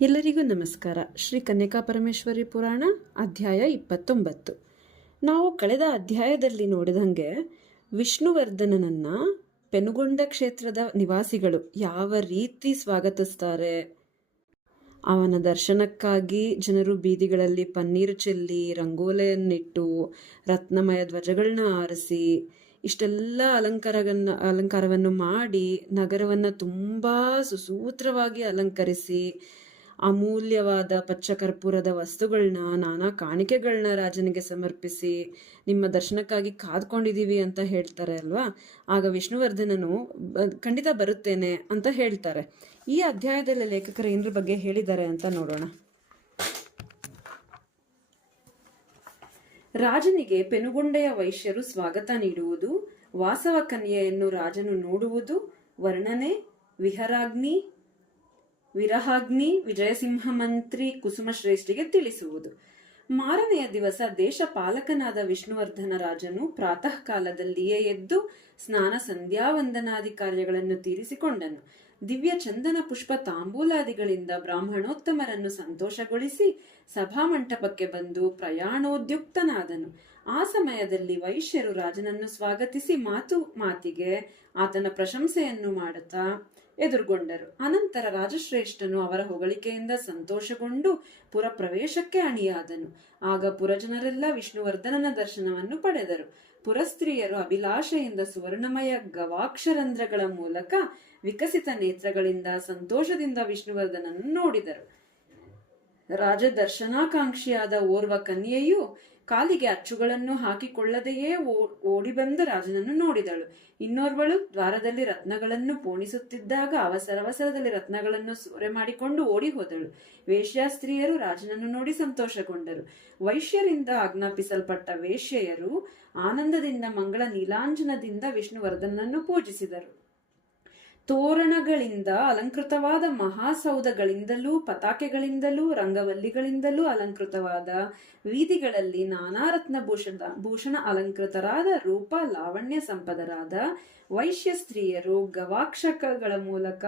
ಎಲ್ಲರಿಗೂ ನಮಸ್ಕಾರ. ಶ್ರೀ ಕನ್ಯಕಾ ಪರಮೇಶ್ವರಿ ಪುರಾಣ ಅಧ್ಯಾಯ 29. ನಾವು ಕಳೆದ ಅಧ್ಯಾಯದಲ್ಲಿ ನೋಡಿದಂಗೆ ವಿಷ್ಣುವರ್ಧನನನ್ನ ಪೆನುಗೊಂಡ ಕ್ಷೇತ್ರದ ನಿವಾಸಿಗಳು ಯಾವ ರೀತಿ ಸ್ವಾಗತಿಸ್ತಾರೆ, ಅವನ ದರ್ಶನಕ್ಕಾಗಿ ಜನರು ಬೀದಿಗಳಲ್ಲಿ ಪನ್ನೀರು ಚೆಲ್ಲಿ, ರಂಗೋಲೆಯನ್ನಿಟ್ಟು, ರತ್ನಮಯ ಧ್ವಜಗಳನ್ನ ಆರಿಸಿ, ಇಷ್ಟೆಲ್ಲ ಅಲಂಕಾರವನ್ನು ಮಾಡಿ ನಗರವನ್ನು ತುಂಬಾ ಸುಸೂತ್ರವಾಗಿ ಅಲಂಕರಿಸಿ, ಅಮೂಲ್ಯವಾದ ಪಚ್ಚಕರ್ಪೂರದ ವಸ್ತುಗಳನ್ನ, ನಾನಾ ಕಾಣಿಕೆಗಳನ್ನ ರಾಜನಿಗೆ ಸಮರ್ಪಿಸಿ, ನಿಮ್ಮ ದರ್ಶನಕ್ಕಾಗಿ ಕಾದ್ಕೊಂಡಿದ್ದೀವಿ ಅಂತ ಹೇಳ್ತಾರೆ ಅಲ್ವಾ. ಆಗ ವಿಷ್ಣುವರ್ಧನನು ಖಂಡಿತ ಬರುತ್ತೇನೆ ಅಂತ ಹೇಳ್ತಾರೆ. ಈ ಅಧ್ಯಾಯದಲ್ಲಿ ಲೇಖಕರು ಏನರ ಬಗ್ಗೆ ಹೇಳಿದ್ದಾರೆ ಅಂತ ನೋಡೋಣ. ರಾಜನಿಗೆ ಪೆನುಗೊಂಡೆಯ ವೈಶ್ಯರು ಸ್ವಾಗತ ನೀಡುವುದು, ವಾಸವ ಕನ್ಯೆಯನ್ನು ರಾಜನು ನೋಡುವುದು, ವರ್ಣನೆ, ವಿರಹಾಗ್ನಿ ವಿಜಯಸಿಂಹ ಮಂತ್ರಿ ಕುಸುಮಶ್ರೇಷ್ಠಿಗೆ ತಿಳಿಸುವುದು. ಮಾರನೆಯ ದಿವಸ ದೇಶ ಪಾಲಕನಾದ ವಿಷ್ಣುವರ್ಧನ ರಾಜನು ಪ್ರಾತಃ ಕಾಲದಲ್ಲಿಯೇ ಎದ್ದು ಸ್ನಾನ ಸಂಧ್ಯಾವಂದನಾದಿ ಕಾರ್ಯಗಳನ್ನು ತೀರಿಸಿಕೊಂಡನು. ದಿವ್ಯ ಚಂದನ ಪುಷ್ಪ ತಾಂಬೂಲಾದಿಗಳಿಂದ ಬ್ರಾಹ್ಮಣೋತ್ತಮರನ್ನು ಸಂತೋಷಗೊಳಿಸಿ ಸಭಾಮಂಟಪಕ್ಕೆ ಬಂದು ಪ್ರಯಾಣೋದ್ಯುಕ್ತನಾದನು. ಆ ಸಮಯದಲ್ಲಿ ವೈಶ್ಯರು ರಾಜನನ್ನು ಸ್ವಾಗತಿಸಿ ಮಾತಿಗೆ ಆತನ ಪ್ರಶಂಸೆಯನ್ನು ಮಾಡುತ್ತಾ ಎದುರುಗೊಂಡರು. ಅನಂತರ ರಾಜಶ್ರೇಷ್ಠನು ಅವರ ಹೊಗಳಿಕೆಯಿಂದ ಸಂತೋಷಗೊಂಡು ಪುರ ಪ್ರವೇಶಕ್ಕೆ ಅಣಿಯಾದನು. ಆಗ ಪುರಜನರೆಲ್ಲ ವಿಷ್ಣುವರ್ಧನನ ದರ್ಶನವನ್ನು ಪಡೆದರು. ಪುರಸ್ತ್ರೀಯರು ಅಭಿಲಾಷೆಯಿಂದ ಸುವರ್ಣಮಯ ಗವಾಕ್ಷರಂಧ್ರಗಳ ಮೂಲಕ ವಿಕಸಿತ ನೇತ್ರಗಳಿಂದ ಸಂತೋಷದಿಂದ ವಿಷ್ಣುವರ್ಧನನ್ನು ನೋಡಿದರು. ರಾಜ ದರ್ಶನಾಕಾಂಕ್ಷಿಯಾದ ಓರ್ವ ಕನ್ಯೆಯು ಕಾಲಿಗೆ ಅಚ್ಚುಗಳನ್ನು ಹಾಕಿಕೊಳ್ಳದೆಯೇ ಓಡಿ ಬಂದ ರಾಜನನ್ನು ನೋಡಿದಳು. ಇನ್ನೋರ್ವಳು ದ್ವಾರದಲ್ಲಿ ರತ್ನಗಳನ್ನು ಪೋಣಿಸುತ್ತಿದ್ದಾಗ ಅವಸರದಲ್ಲಿ ರತ್ನಗಳನ್ನು ಸೂರೆ ಮಾಡಿಕೊಂಡು ಓಡಿ ಹೋದಳು. ವೇಶ್ಯಾಸ್ತ್ರೀಯರು ರಾಜನನ್ನು ನೋಡಿ ಸಂತೋಷಗೊಂಡರು. ವೈಶ್ಯರಿಂದ ಆಜ್ಞಾಪಿಸಲ್ಪಟ್ಟ ವೇಶ್ಯೆಯರು ಆನಂದದಿಂದ ಮಂಗಳ ನೀಲಾಂಜನದಿಂದ ವಿಷ್ಣುವರ್ಧನನ್ನು ಪೂಜಿಸಿದರು. ತೋರಣಗಳಿಂದ ಅಲಂಕೃತವಾದ ಮಹಾಸೌಧಗಳಿಂದಲೂ ಪತಾಕೆಗಳಿಂದಲೂ ರಂಗವಲ್ಲಿಗಳಿಂದಲೂ ಅಲಂಕೃತವಾದ ವೀದಿಗಳಲ್ಲಿ ನಾನಾ ರತ್ನ ಭೂಷಣ ಅಲಂಕೃತರಾದ ರೂಪ ಲಾವಣ್ಯ ಸಂಪದರಾದ ವೈಶ್ಯ ಸ್ತ್ರೀಯರು ಗವಾಕ್ಷಕಗಳ ಮೂಲಕ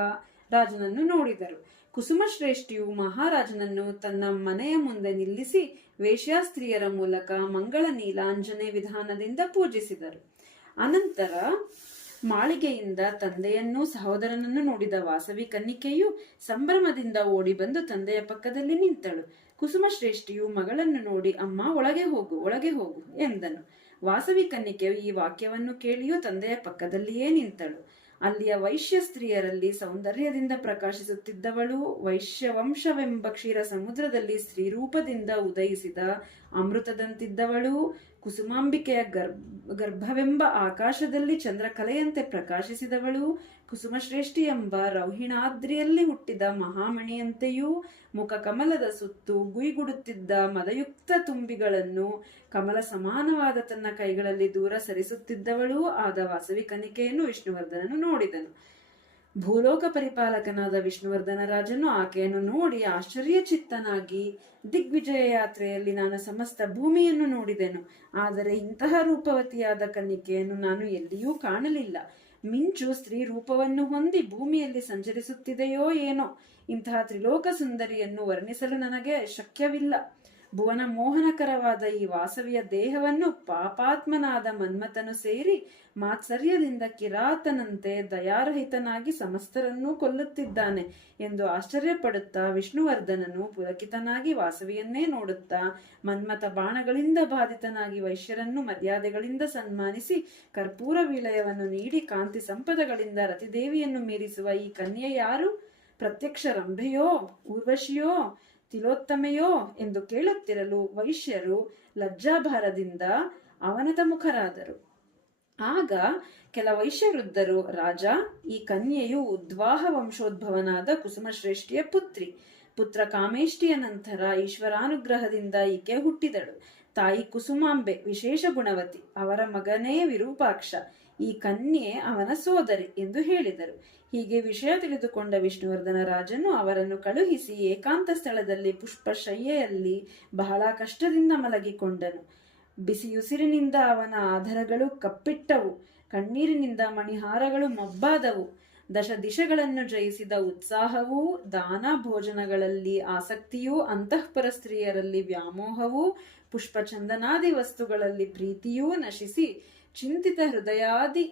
ರಾಜನನ್ನು ನೋಡಿದರು. ಕುಸುಮಶ್ರೇಷ್ಠಿಯು ಮಹಾರಾಜನನ್ನು ತನ್ನ ಮನೆಯ ಮುಂದೆ ನಿಲ್ಲಿಸಿ ವೇಶ್ಯಾಸ್ತ್ರೀಯರ ಮೂಲಕ ಮಂಗಳ ನೀಲಾಂಜನೆ ವಿಧಾನದಿಂದ ಪೂಜಿಸಿದರು. ಅನಂತರ ಮಾಳಿಗೆಯಿಂದ ತಂದೆಯನ್ನೂ ಸಹೋದರನನ್ನು ನೋಡಿದ ವಾಸವಿ ಕನ್ನಿಕೆಯು ಸಂಭ್ರಮದಿಂದ ಓಡಿ ಬಂದು ತಂದೆಯ ಪಕ್ಕದಲ್ಲಿ ನಿಂತಳು. ಕುಸುಮಶ್ರೇಷ್ಠಿಯು ಮಗಳನ್ನು ನೋಡಿ, ಅಮ್ಮ, ಒಳಗೆ ಹೋಗು ಎಂದನು. ವಾಸವಿ ಕನ್ನಿಕೆಯು ಈ ವಾಕ್ಯವನ್ನು ಕೇಳಿಯೂ ತಂದೆಯ ಪಕ್ಕದಲ್ಲಿಯೇ ನಿಂತಳು. ಅಲ್ಲಿಯ ವೈಶ್ಯ ಸ್ತ್ರೀಯರಲ್ಲಿ ಸೌಂದರ್ಯದಿಂದ ಪ್ರಕಾಶಿಸುತ್ತಿದ್ದವಳು, ವೈಶ್ಯವಂಶವೆಂಬ ಕ್ಷೀರ ಸಮುದ್ರದಲ್ಲಿ ಸ್ತ್ರೀರೂಪದಿಂದ ಉದಯಿಸಿದ ಅಮೃತದಂತಿದ್ದವಳು, ಕುಸುಮಾಂಬಿಕೆಯ ಗರ್ಭವೆಂಬ ಆಕಾಶದಲ್ಲಿ ಚಂದ್ರಕಲೆಯಂತೆ ಪ್ರಕಾಶಿಸಿದವಳು, ಕುಸುಮಶ್ರೇಷ್ಠಿ ಎಂಬ ರೌಹಿಣಾದ್ರಿಯಲ್ಲಿ ಹುಟ್ಟಿದ ಮಹಾಮಣಿಯಂತೆಯೂ, ಮುಖ ಕಮಲದ ಸುತ್ತು ಗುಯ್ಗುಡುತ್ತಿದ್ದ ಮದಯುಕ್ತ ತುಂಬಿಗಳನ್ನು ಕಮಲ ಸಮಾನವಾದ ತನ್ನ ಕೈಗಳಲ್ಲಿ ದೂರ ಸರಿಸುತ್ತಿದ್ದವಳೂ ಆದ ವಾಸವಿ ಕನ್ನಿಕೆಯನ್ನು ವಿಷ್ಣುವರ್ಧನನು ನೋಡಿದನು. ಭೂಲೋಕ ಪರಿಪಾಲಕನಾದ ವಿಷ್ಣುವರ್ಧನ ರಾಜನು ಆಕೆಯನ್ನು ನೋಡಿ ಆಶ್ಚರ್ಯಚಿತ್ತನಾಗಿ, ದಿಗ್ವಿಜಯ ಯಾತ್ರೆಯಲ್ಲಿ ನಾನು ಸಮಸ್ತ ಭೂಮಿಯನ್ನು ನೋಡಿದೆನು, ಆದರೆ ಇಂತಹ ರೂಪವತಿಯಾದ ಕನ್ನಿಕೆಯನ್ನು ನಾನು ಎಲ್ಲಿಯೂ ಕಾಣಲಿಲ್ಲ. ಮಿಂಚು ಸ್ತ್ರೀ ರೂಪವನ್ನು ಹೊಂದಿ ಭೂಮಿಯಲ್ಲಿ ಸಂಚರಿಸುತ್ತಿದೆಯೋ ಏನೋ. ಇಂತಹ ತ್ರಿಲೋಕ ಸುಂದರಿಯನ್ನು ವರ್ಣಿಸಲು ನನಗೆ ಶಕ್ಯವಿಲ್ಲ. ಭುವನ ಮೋಹನಕರವಾದ ಈ ವಾಸವಿಯ ದೇಹವನ್ನು ಪಾಪಾತ್ಮನಾದ ಮನ್ಮಥನು ಸೇರಿ ಮಾತ್ಸರ್ಯದಿಂದ ಕಿರಾತನಂತೆ ದಯಾರಹಿತನಾಗಿ ಸಮಸ್ತರನ್ನೂ ಕೊಲ್ಲುತ್ತಿದ್ದಾನೆ ಎಂದು ಆಶ್ಚರ್ಯಪಡುತ್ತಾ ವಿಷ್ಣುವರ್ಧನನು ಪುಲಕಿತನಾಗಿ ವಾಸವಿಯನ್ನೇ ನೋಡುತ್ತಾ ಮನ್ಮಥ ಬಾಣಗಳಿಂದ ಬಾಧಿತನಾಗಿ ವೈಶ್ಯರನ್ನು ಮರ್ಯಾದೆಗಳಿಂದ ಸನ್ಮಾನಿಸಿ ಕರ್ಪೂರ ವಿಲಯವನ್ನು ನೀಡಿ ಕಾಂತಿ ಸಂಪದಗಳಿಂದ ರತಿದೇವಿಯನ್ನು ಮೀರಿಸುವ ಈ ಕನ್ಯೆ ಯಾರು? ಪ್ರತ್ಯಕ್ಷ ರಂಭೆಯೋ, ಊರ್ವಶಿಯೋ, ತಿಲೋತ್ತಮೆಯೋ ಎಂದು ಕೇಳುತ್ತಿರಲು ವೈಶ್ಯರು ಲಜ್ಜಾಭಾರದಿಂದ ಅವನತ ಮುಖರಾದರು. ಆಗ ಕೆಲ ವೈಶ್ಯವೃದ್ಧರು, ರಾಜ, ಈ ಕನ್ಯೆಯು ಉದ್ವಾಹ ವಂಶೋದ್ಭವನಾದ ಕುಸುಮಶ್ರೇಷ್ಠಿಯ ಪುತ್ರ ಕಾಮೇಷ್ಟಿಯ ನಂತರ ಈಶ್ವರಾನುಗ್ರಹದಿಂದ ಈಕೆ ಹುಟ್ಟಿದಳು. ತಾಯಿ ಕುಸುಮಾಂಬೆ ವಿಶೇಷ ಗುಣವತಿ, ಅವರ ಮಗನೇ ವಿರೂಪಾಕ್ಷ, ಈ ಕನ್ಯೆ ಅವನ ಸೋದರಿ ಎಂದು ಹೇಳಿದರು. ಹೀಗೆ ವಿಷಯ ತಿಳಿದುಕೊಂಡ ವಿಷ್ಣುವರ್ಧನ ರಾಜನು ಅವರನ್ನು ಕಳುಹಿಸಿ ಏಕಾಂತ ಸ್ಥಳದಲ್ಲಿ ಪುಷ್ಪಶಯ್ಯೆಯಲ್ಲಿ ಬಹಳ ಕಷ್ಟದಿಂದ ಮಲಗಿಕೊಂಡನು. ಬಿಸಿಯುಸಿರಿನಿಂದ ಅವನ ಆಧರಗಳು ಕಪ್ಪಿಟ್ಟವು, ಕಣ್ಣೀರಿನಿಂದ ಮಣಿಹಾರಗಳು ಮೊಬ್ಬಾದವು. ದಿಶೆಗಳನ್ನು ಜಯಿಸಿದ ಉತ್ಸಾಹವೂ, ದಾನ ಭೋಜನಗಳಲ್ಲಿ ಆಸಕ್ತಿಯೂ, ಅಂತಃಪುರ ಸ್ತ್ರೀಯರಲ್ಲಿ ವ್ಯಾಮೋಹವೂ, ಪುಷ್ಪಚಂದನಾದಿ ವಸ್ತುಗಳಲ್ಲಿ ಪ್ರೀತಿಯೂ ನಶಿಸಿ ಚಿಂತಿತ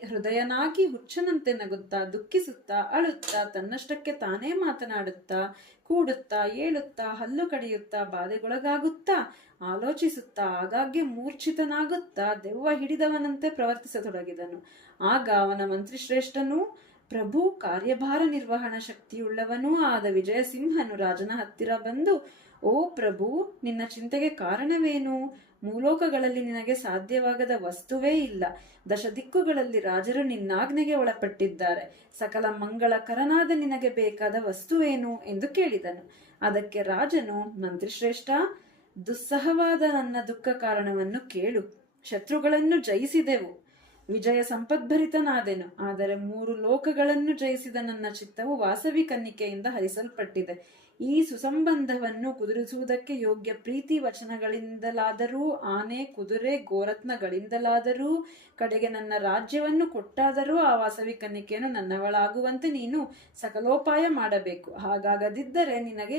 ಹೃದಯನಾಗಿ ಹುಚ್ಚನಂತೆ ನಗುತ್ತಾ, ದುಃಖಿಸುತ್ತಾ, ಅಳುತ್ತಾ, ತನ್ನಷ್ಟಕ್ಕೆ ತಾನೇ ಮಾತನಾಡುತ್ತಾ, ಕೂಡುತ್ತಾ, ಏಳುತ್ತಾ, ಹಲ್ಲು ಕಡಿಯುತ್ತಾ, ಬಾಧೆಗೊಳಗಾಗುತ್ತಾ, ಆಲೋಚಿಸುತ್ತಾ, ಆಗಾಗ್ಗೆ ಮೂರ್ಛಿತನಾಗುತ್ತಾ, ದೆವ್ವ ಹಿಡಿದವನಂತೆ ಪ್ರವರ್ತಿಸತೊಡಗಿದನು. ಆಗ ಅವನ ಮಂತ್ರಿಶ್ರೇಷ್ಠನೂ ಪ್ರಭು ಕಾರ್ಯಭಾರ ನಿರ್ವಹಣಾ ಶಕ್ತಿಯುಳ್ಳವನೂ ಆದ ವಿಜಯಸಿಂಹನು ರಾಜನ ಹತ್ತಿರ ಬಂದು, ಓ ಪ್ರಭು, ನಿನ್ನ ಚಿಂತೆಗೆ ಕಾರಣವೇನು? ಮೂಲೋಕಗಳಲ್ಲಿ ನಿನಗೆ ಸಾಧ್ಯವಾಗದ ವಸ್ತುವೇ ಇಲ್ಲ. ದಿಕ್ಕುಗಳಲ್ಲಿ ರಾಜರು ನಿನ್ನಾಜ್ಞೆಗೆ ಒಳಪಟ್ಟಿದ್ದಾರೆ. ಸಕಲ ಮಂಗಳಕರನಾದ ನಿನಗೆ ಬೇಕಾದ ವಸ್ತುವೇನು ಎಂದು ಕೇಳಿದನು. ಅದಕ್ಕೆ ರಾಜನು, ಮಂತ್ರಿಶ್ರೇಷ್ಠ, ದುಸ್ಸಹವಾದ ನನ್ನ ದುಃಖ ಕಾರಣವನ್ನು ಕೇಳು. ಶತ್ರುಗಳನ್ನು ಜಯಿಸಿದೆವು, ವಿಜಯ ಸಂಪದ್ಭರಿತನಾದೆನು. ಆದರೆ 3 ಲೋಕಗಳನ್ನು ಜಯಿಸಿದ ನನ್ನ ಚಿತ್ತವು ವಾಸವಿ ಕನ್ನಿಕೆಯಿಂದ ಹರಿಸಲ್ಪಟ್ಟಿದೆ. ಈ ಸುಸಂಬಂಧವನ್ನು ಕುದುರಿಸುವುದಕ್ಕೆ ಯೋಗ್ಯ ಪ್ರೀತಿ ವಚನಗಳಿಂದಲಾದರೂ, ಆನೆ, ಕುದುರೆ, ಗೋರತ್ನಗಳಿಂದಲಾದರೂ, ಕಡೆಗೆ ನನ್ನ ರಾಜ್ಯವನ್ನು ಕೊಟ್ಟಾದರೂ ಆ ವಾಸವಿ ಕನ್ನಿಕೆಯನ್ನು ನನ್ನವಳಾಗುವಂತೆ ನೀನು ಸಕಲೋಪಾಯ ಮಾಡಬೇಕು. ಹಾಗಾಗದಿದ್ದರೆ ನನಗೆ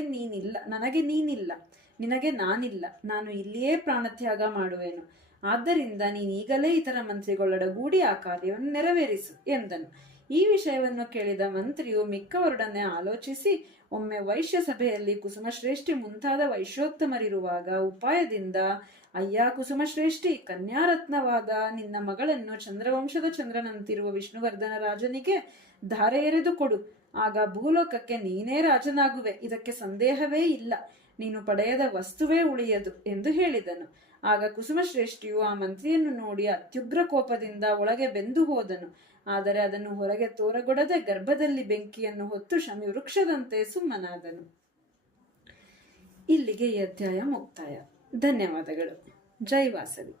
ನೀನಿಲ್ಲ, ನಿನಗೆ ನಾನಿಲ್ಲ. ನಾನು ಇಲ್ಲಿಯೇ ಪ್ರಾಣತ್ಯಾಗ ಮಾಡುವೆನು. ಆದ್ದರಿಂದ ನೀನೀಗಲೇ ಇತರ ಮಂತ್ರಿಗಳೊಡಗೂಡಿ ಆ ಕಾರ್ಯವನ್ನು ನೆರವೇರಿಸು ಎಂದನು. ಈ ವಿಷಯವನ್ನು ಕೇಳಿದ ಮಂತ್ರಿಯು ಮಿಕ್ಕವರೊಡನೆ ಆಲೋಚಿಸಿ, ಒಮ್ಮೆ ವೈಶ್ಯ ಸಭೆಯಲ್ಲಿ ಕುಸುಮಶ್ರೇಷ್ಠಿ ಮುಂತಾದ ವೈಶ್ಯೋತ್ತಮರಿರುವಾಗ ಉಪಾಯದಿಂದ, ಅಯ್ಯ ಕುಸುಮಶ್ರೇಷ್ಠಿ, ಕನ್ಯಾರತ್ನವಾದ ನಿನ್ನ ಮಗಳನ್ನು ಚಂದ್ರವಂಶದ ಚಂದ್ರನಂತಿರುವ ವಿಷ್ಣುವರ್ಧನ ರಾಜನಿಗೆ ಧಾರೆ ಎರೆದು ಕೊಡು. ಆಗ ಭೂಲೋಕಕ್ಕೆ ನೀನೇ ರಾಜನಾಗುವೆ, ಇದಕ್ಕೆ ಸಂದೇಹವೇ ಇಲ್ಲ. ನೀನು ಪಡೆಯದ ವಸ್ತುವೇ ಉಳಿಯದು ಎಂದು ಹೇಳಿದನು. ಆಗ ಕುಸುಮಶ್ರೇಷ್ಠಿಯು ಆ ಮಂತ್ರಿಯನ್ನು ನೋಡಿ ಅತ್ಯುಗ್ರ ಕೋಪದಿಂದ ಒಳಗೆ ಬೆಂದು ಹೋದನು. ಆದರೆ ಅದನ್ನು ಹೊರಗೆ ತೋರಗೊಡದೆ ಗರ್ಭದಲ್ಲಿ ಬೆಂಕಿಯನ್ನು ಹೊತ್ತು ಶಮಿ ವೃಕ್ಷದಂತೆ ಸುಮ್ಮನಾದನು. ಇಲ್ಲಿಗೆ ಈ ಅಧ್ಯಾಯ ಮುಕ್ತಾಯ. ಧನ್ಯವಾದಗಳು. ಜೈ ವಾಸವಿ.